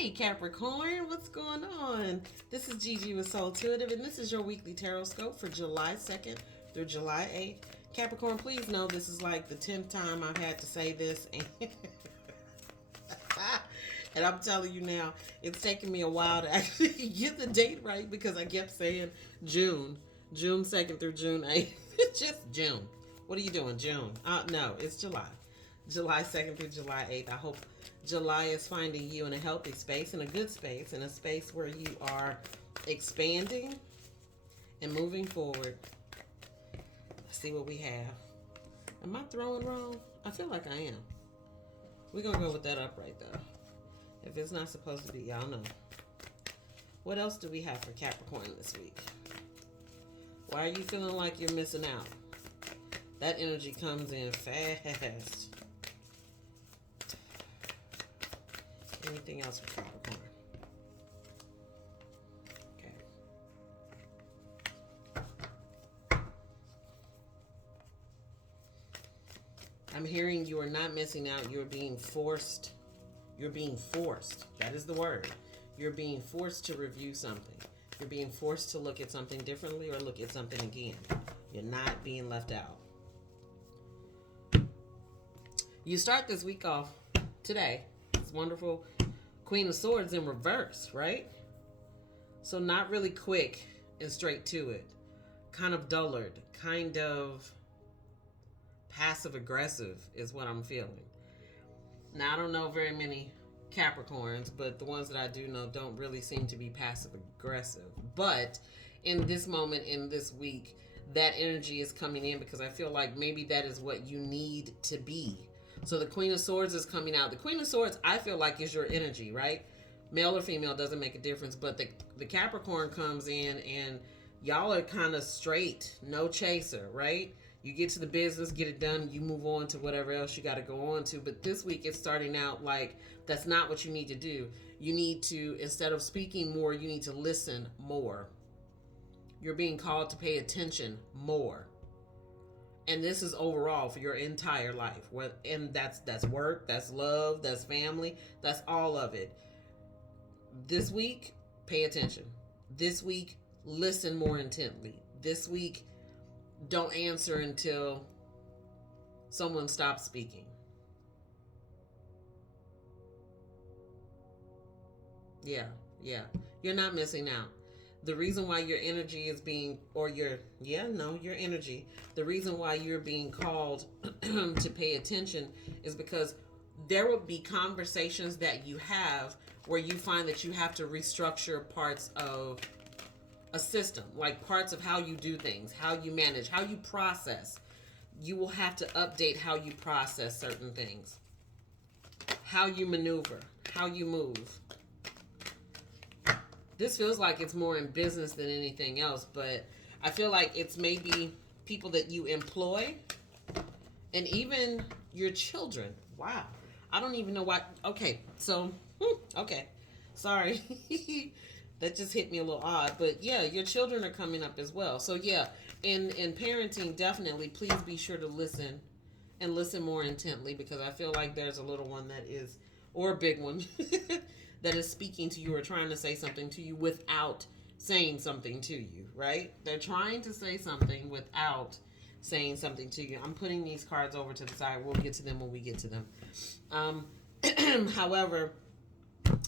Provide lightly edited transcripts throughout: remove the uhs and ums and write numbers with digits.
Hey Capricorn, what's going on? This is Gigi with Soul Intuitive, and this is your weekly tarot scope for July 2nd through July 8th. Capricorn, please know this is like the 10th time I've had to say this, and I'm telling you now, it's taken me a while to actually get the date right because I kept saying June 2nd through June 8th. It's just June. What are you doing, June? No, it's July. July 2nd through July 8th. I hope July is finding you in a healthy space, in a good space, in a space where you are expanding and moving forward. Let's see what we have. Am I throwing wrong? I feel like I am. We're going to go with that upright, though. If it's not supposed to be, y'all know. What else do we have for Capricorn this week? Why are you feeling like you're missing out? That energy comes in fast. Anything else for Capricorn? Okay. I'm hearing you are not missing out. You're being forced. You're being forced. That is the word. You're being forced to review something. You're being forced to look at something differently or look at something again. You're not being left out. You start this week off today. It's wonderful. Queen of Swords in reverse, right? So not really quick and straight to it. Kind of dullard. Kind of passive aggressive is what I'm feeling. Now, I don't know very many Capricorns, but the ones that I do know don't really seem to be passive aggressive. But in this moment, in this week, that energy is coming in because I feel like maybe that is what you need to be. So the Queen of Swords is coming out. The Queen of Swords, I feel like, is your energy, right? Male or female doesn't make a difference. But the Capricorn comes in and y'all are kind of straight, no chaser, right? You get to the business, get it done, you move on to whatever else you got to go on to. But this week it's starting out like that's not what you need to do. You need to, instead of speaking more, you need to listen more. You're being called to pay attention more. And this is overall for your entire life. And that's work, that's love, that's family, that's all of it. This week, pay attention. This week, listen more intently. This week, don't answer until someone stops speaking. Yeah. You're not missing out. The reason why your energy is being, your energy, the reason why you're being called to pay attention is because there will be conversations that you have where you find that you have to restructure parts of a system, like parts of how you do things, how you manage, how you process. You will have to update how you process certain things, how you maneuver, how you move. This feels like it's more in business than anything else, but I feel like it's maybe people that you employ and even your children. Wow. I don't even know why. Okay, so, okay. Sorry. That just hit me a little odd. But yeah, your children are coming up as well. So yeah, in parenting, definitely, please be sure to listen and listen more intently because I feel like there's a little one that is, or a big one, that is speaking to you or trying to say something to you without saying something to you, right? They're trying to say something without saying something to you. I'm putting these cards over to the side. We'll get to them when we get to them. However,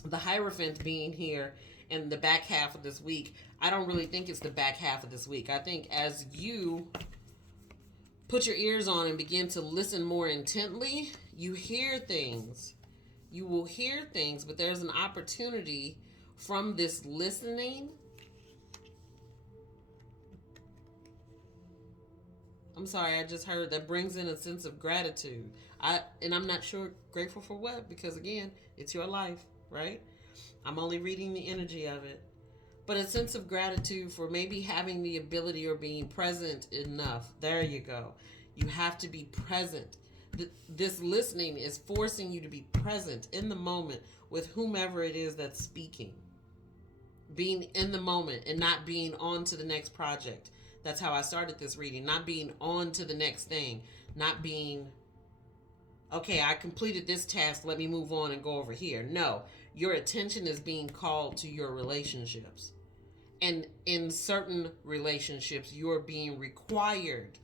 the Hierophant being here in the back half of this week, I don't really think it's the back half of this week. I think as you put your ears on and begin to listen more intently, you hear things. You will hear things, but there's an opportunity from this listening. I'm sorry, I just heard that brings in a sense of gratitude. I'm not sure grateful for what, because again, it's your life, right? I'm only reading the energy of it. But a sense of gratitude for maybe having the ability or being present enough. There you go. You have to be present. This listening is forcing you to be present in the moment with whomever it is that's speaking. Being in the moment and not being on to the next project. That's how I started this reading. Not being on to the next thing. Not being, okay, I completed this task, let me move on and go over here. No, your attention is being called to your relationships. And in certain relationships, you're being required,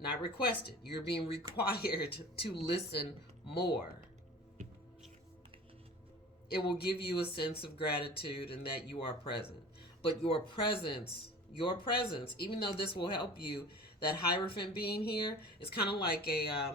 not requested, you're being required to listen more. It will give you a sense of gratitude and that you are present. But your presence, even though this will help you, that Hierophant being here is kind of like a,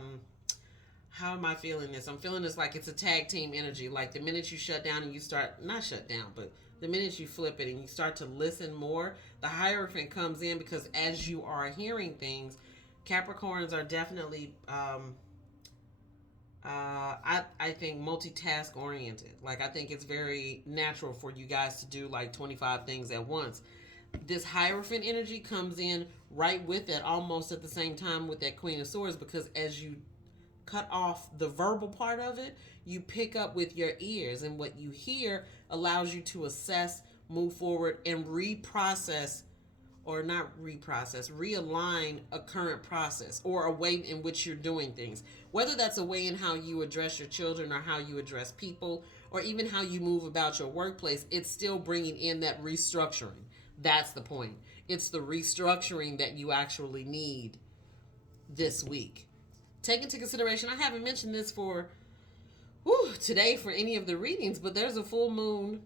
how am I feeling this? I'm feeling this like it's a tag team energy. Like the minute you shut down and you start, not shut down, but the minute you flip it and you start to listen more, the Hierophant comes in because as you are hearing things, Capricorns are definitely, I think multitask oriented. Like I think it's very natural for you guys to do like 25 things at once. This Hierophant energy comes in right with it, almost at the same time with that Queen of Swords, because as you cut off the verbal part of it, you pick up with your ears, and what you hear allows you to assess, move forward, and reprocess, or not reprocess, realign a current process or a way in which you're doing things. Whether that's a way in how you address your children or how you address people or even how you move about your workplace, it's still bringing in that restructuring. That's the point. It's the restructuring that you actually need this week. Take into consideration, I haven't mentioned this for today for any of the readings, but there's a full moon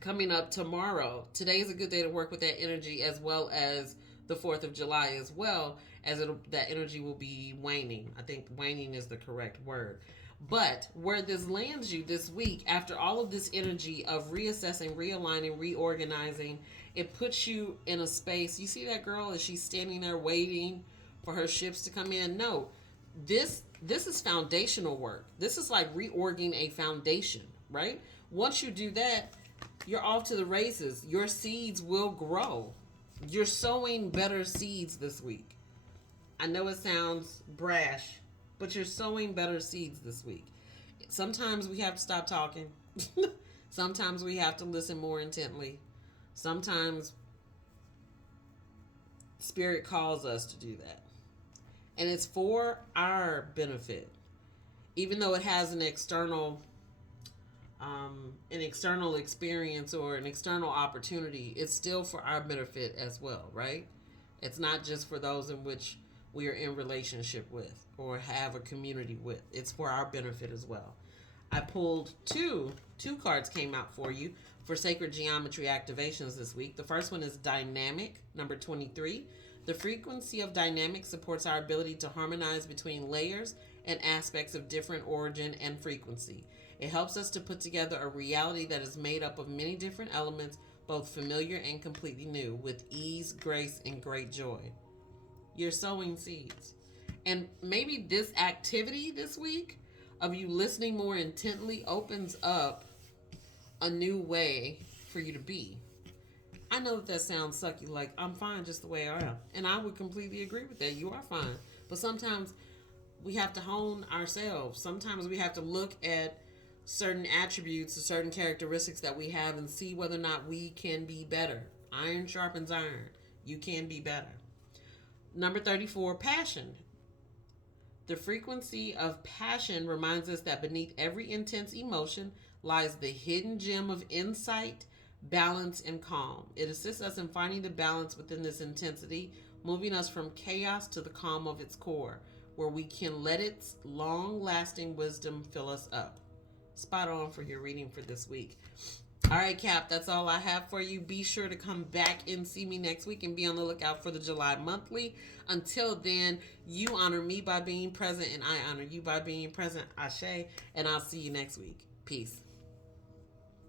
coming up tomorrow. Today is a good day to work with that energy, as well as the 4th of July, as well as that energy will be waning. I think waning is the correct word. But where this lands you this week, after all of this energy of reassessing, realigning, reorganizing, it puts you in a space. You see that girl as she's standing there waiting for her ships to come in? No, this is foundational work. This is like reorging a foundation, right? Once you do that, you're off to the races. Your seeds will grow. You're sowing better seeds this week. I know it sounds brash, but you're sowing better seeds this week. Sometimes we have to stop talking. Sometimes we have to listen more intently. Sometimes Spirit calls us to do that. And it's for our benefit. Even though it has an external experience or an external opportunity, it's still for our benefit as well, right? It's not just for those in which we are in relationship with or have a community with. It's for our benefit as well. I pulled two cards came out for you for sacred geometry activations this week. The first one is dynamic, number 23. The frequency of dynamic supports our ability to harmonize between layers and aspects of different origin and frequency. It helps us to put together a reality that is made up of many different elements, both familiar and completely new, with ease, grace, and great joy. You're sowing seeds. And maybe this activity this week of you listening more intently opens up a new way for you to be. I know that sounds sucky, like I'm fine just the way I am. And I would completely agree with that. You are fine. But sometimes we have to hone ourselves. Sometimes we have to look at certain attributes or certain characteristics that we have and see whether or not we can be better. Iron sharpens iron. You can be better. Number 34, passion. The frequency of passion reminds us that beneath every intense emotion lies the hidden gem of insight, balance, and calm. It assists us in finding the balance within this intensity, moving us from chaos to the calm of its core, where we can let its long-lasting wisdom fill us up. Spot on for your reading for this week. All right, Cap, that's all I have for you. Be sure to come back and see me next week and be on the lookout for the July monthly. Until then, you honor me by being present and I honor you by being present. Ashe, and I'll see you next week. Peace.